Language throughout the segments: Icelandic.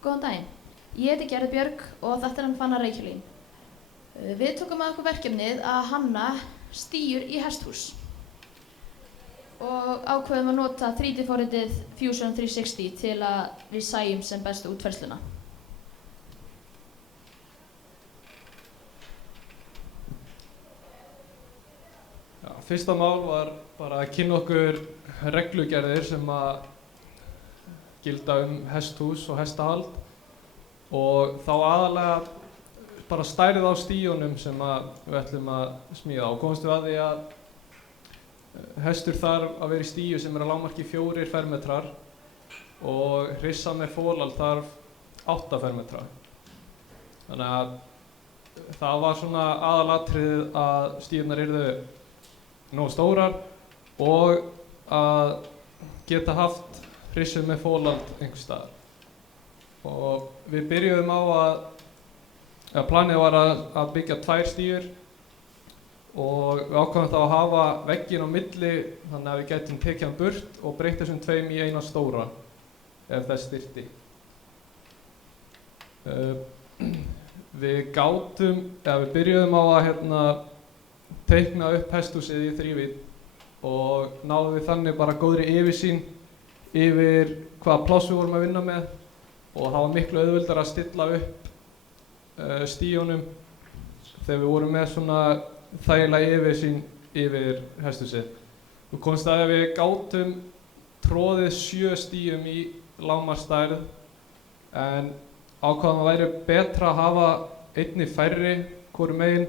Góðan daginn. Ég heiti Gerður Björg og þetta hann Fannar Reykjólín. Við tókum að okkur verkefnið að hanna stígur í hesthús og ákveðum að nota 3D-forritið Fusion 360 til að við sæjum sem bestu útfærsluna. Já, fyrsta mál var bara að kynna okkur reglugerðir sem að gilda hesthús og hestahald og þá aðalega bara stærð á stíunum sem við ætlum að smíða og komumst við að því að hestur þarf að vera í stíu sem að lágmarki 4 fermetrar og hryssa með fólal þarf 8 fermetra. Þannig að það var svona aðalatriðið að stíurnar yrðu nógu stórar og að geta haft hryssu með fólald einhvers staðar. Og við byrjuðum á að planið var að byggja 2 stígur og við ákváðum þá að hafa vegginn á milli þannig að við gætum tekið hann burt og breytt þessum 2 í eina stóra ef þess þyrfti. Við byrjuðum á að teikna upp hesthúsið í þrívídd og náðum við þannig bara góðri yfirsýn yfir hvaða pláss við vorum að vinna með og það var miklu auðveldara að stilla upp stíunum þegar við vorum með svona þægilega yfirsýn yfir hesthúsið. Við komumst að við gátum troðið 7 stíum í lágmarksstærð en ákváðum að væri betra að hafa einni færri hvoru megin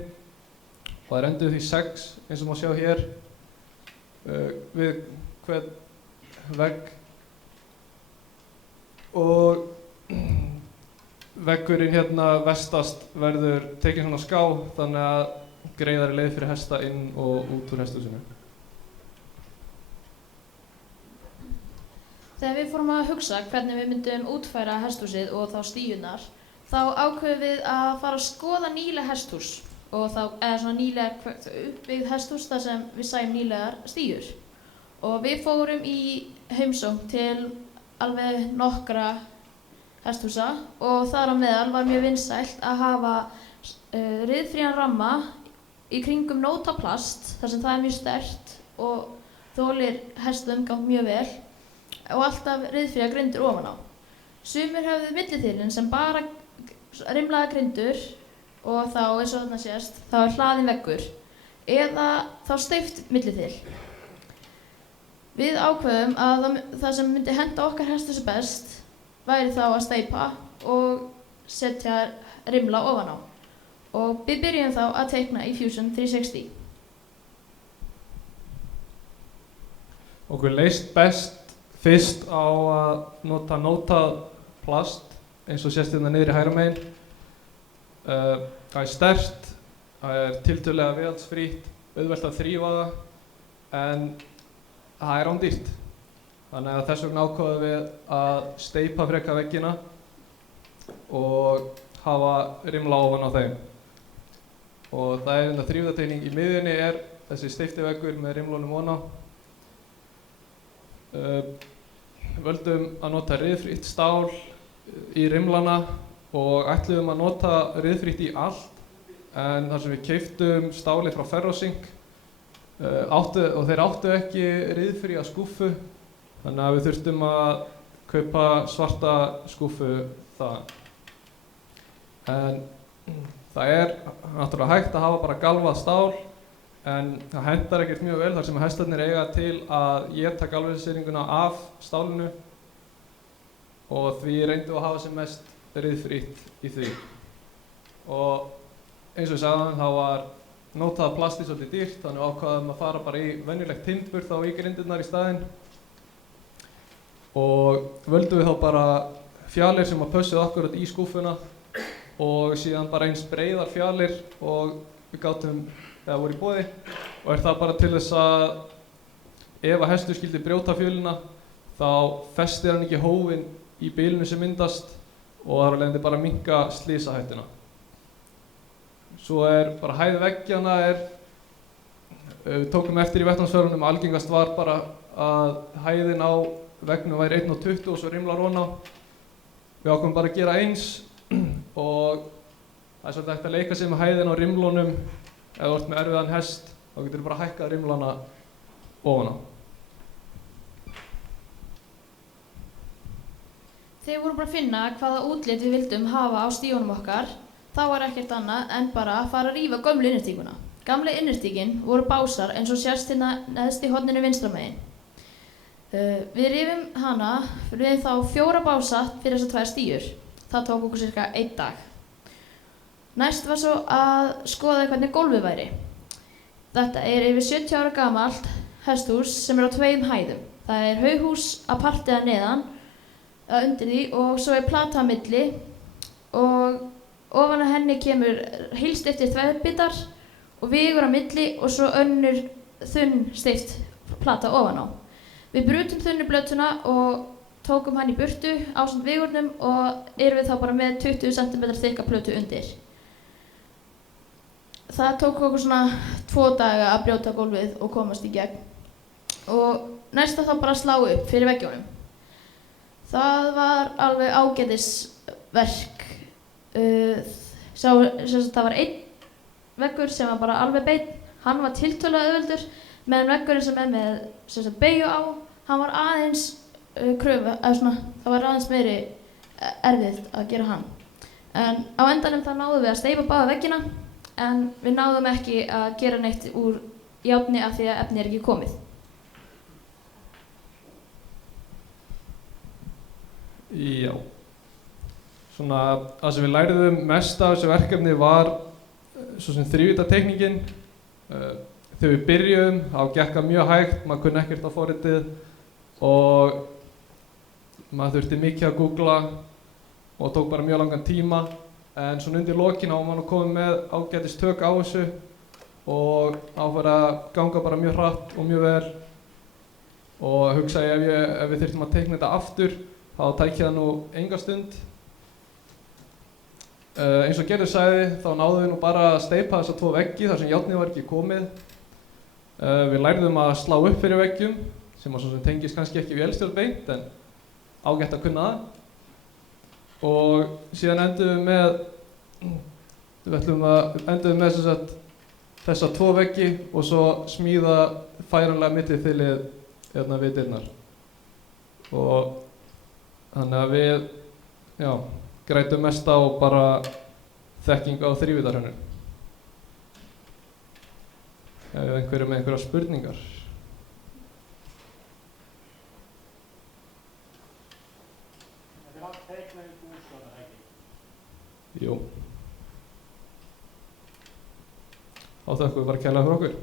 og það enduðu því 6 eins og má sjá hér við hvern vegg og veggurinn hérna vestast verður tekinn svona ská þannig að greiðari leið fyrir hesta inn og út úr hesthúsinu. Þegar við fórum að hugsa hvernig við myndum útfæra hesthúsið og þá stíurnar, þá ákveðum við að fara að skoða nýleg hesthús og eða svona nýlega uppbyggð hesthús þar sem við sæjum nýlegar stígur. Og við fórum í heimsókn til alveg nokkra hesthúsa og þar á meðal var mjög vinsælt að hafa ryðfrían ramma í kringum nótaplast þar sem það er mjög sterkt og þolir hestumgang mjög vel og alltaf ryðfríar grindur ofan á. Sumir höfðu milliþilin sem bara rimlaða grindur og þá eins og þarna sést, þá er hlaðinn veggur eða þá steypt milliþil. Við ákveðum að það sem myndi henta okkar hesthúsi best væri þá að steypa og setja rimla ofan á. Og við byrjum þá að teikna í Fusion 360. Okkur leist best fyrst á að nota nótað plast eins og sést hérna niðri hægra megin. Það er sterkt, það er tiltölulega viðhaldsfrítt, auðvelt að þrífa það en það er rándýrt. Þannig að þess vegna ákváðum við að steypa frekar veggina og hafa rimla ofan á þeim. Og það er þrívíddarteikning í miðjunni er þessi steypti veggur með rimlunum ofan á. Völdum að nota ryðfrítt stál í rimlana og ætluðum að nota ryðfrítt í allt en þar sem við keyptum stálið frá Ferrosync og þeir áttu ekki ryðfría skúffu þannig að við þurftum að kaupa svarta skúffu þaðan. En það er náttúrulega hægt að hafa bara galvað stál en það hentar ekkert mjög vel þar sem hestarnir eiga til að éta galvaðsýringuna af stálinu og því reyndum við að hafa sem mest ryðfrítt í því. Og eins og ég sagði þá var nótað plasti svolítið dýrt þannig ákvaðum að fara bara í venjulegt timbur þá í grindirnar í staðinn og völdum við þá bara fjalir sem að pössuðu akkurat í skúffuna og síðan bara eins breiðar fjalir og við gátum eða voru í boði og er það bara til þess að ef að hestur skildi brjóta fjölina þá festir hann ekki hófinn í bilinu sem myndast og þar af leiðandi bara minnka slysahættuna. Svo er bara hæð veggjanna við tókum eftir í vettvangsförunum algengast var bara að hæðin á veggnum væri 1,20 og svo rimlar ofan á við ákveðum bara að gera eins og það er svolítið hægt að leika sér með hæðina á rimlunum. Ef þú ert með erfiðan hest þá getur þú bara hækkað rimlana ofan á. Þegar við vorum bara að finna hvaða útlit við vildum hafa á stígunum okkar, þá var ekkert annað en bara að fara að rífa gömlu innerstíguna. Gamli innerstíginn voru básar eins og sést hérna neðst í horninu vinstra megin. Við rifum hana fyrir þá 4 bása fyrir þessar 2 stígur. Það tók okkur cirka 1 dag. Næst var svo að skoða hvernig gólfið væri. Þetta er yfir 70 ára gamalt hesthús sem er á 2 hæðum. Það er haughús að partiða neðan, undir því, og svo er plata á milli og ofan á henni kemur heilsteyptir þverbítar og vigur á milli og svo önnur þunn steypt plata ofan á. Við brutum þunnu blötuna og tókum hann í burtu ásamt vigurnum og erum við þá bara með 20 cm þykka plötu undir. Það tók okkur svona 2 daga að brjóta gólfið og komast í gegn. Og næsta þá bara að slá upp fyrir veggjónum. Það var alveg ágætisverk. Það var 1 veggur sem var bara alveg beinn. Hann var tiltölulega auðveldur, meðan veggurinn sem er með beygju á, hann var aðeins það var aðeins meiri erfitt að gera hann. En á endanum þá náðum við að steypa báða veggina, en við náðum ekki að gera neitt úr járni af því að efni er ekki komið. Já, svona það sem við læriðum mest af þessu verkefni var svo sem þrívíddarteikningin. Þegar við byrjuðum þá gekk það mjög hægt, maður kunni ekkert á forritið og maður þurfti mikið að googla og tók bara mjög langan tíma, en svona undir lokin var maður komið með ágætis tök á þessu og áfæra að ganga bara mjög hratt og mjög vel. Og hugsaði ef við þyrftum að teikna þetta aftur þá tæki það nú enga stund. Eins og Gerður sagði þá náðum við nú bara að steypa þessa 2 veggi þar sem járnið var ekki komið. Við lærðum að slá upp fyrir veggjum sem tengist kannski ekki vélstjórn beint, en ágætt að kunna það. Og síðan endum við með þessa 2 veggi og svo smíða færanlega milliþilið við dyrnar. Og þannig að við grætum mest á bara þekkingu á þrívíddarhönnun. Ef einhverju með einhverjar spurningar. Þetta er allt teiknað í hús, ekki? Jú. Þá þökkum við bara kærlega fyrir okkur.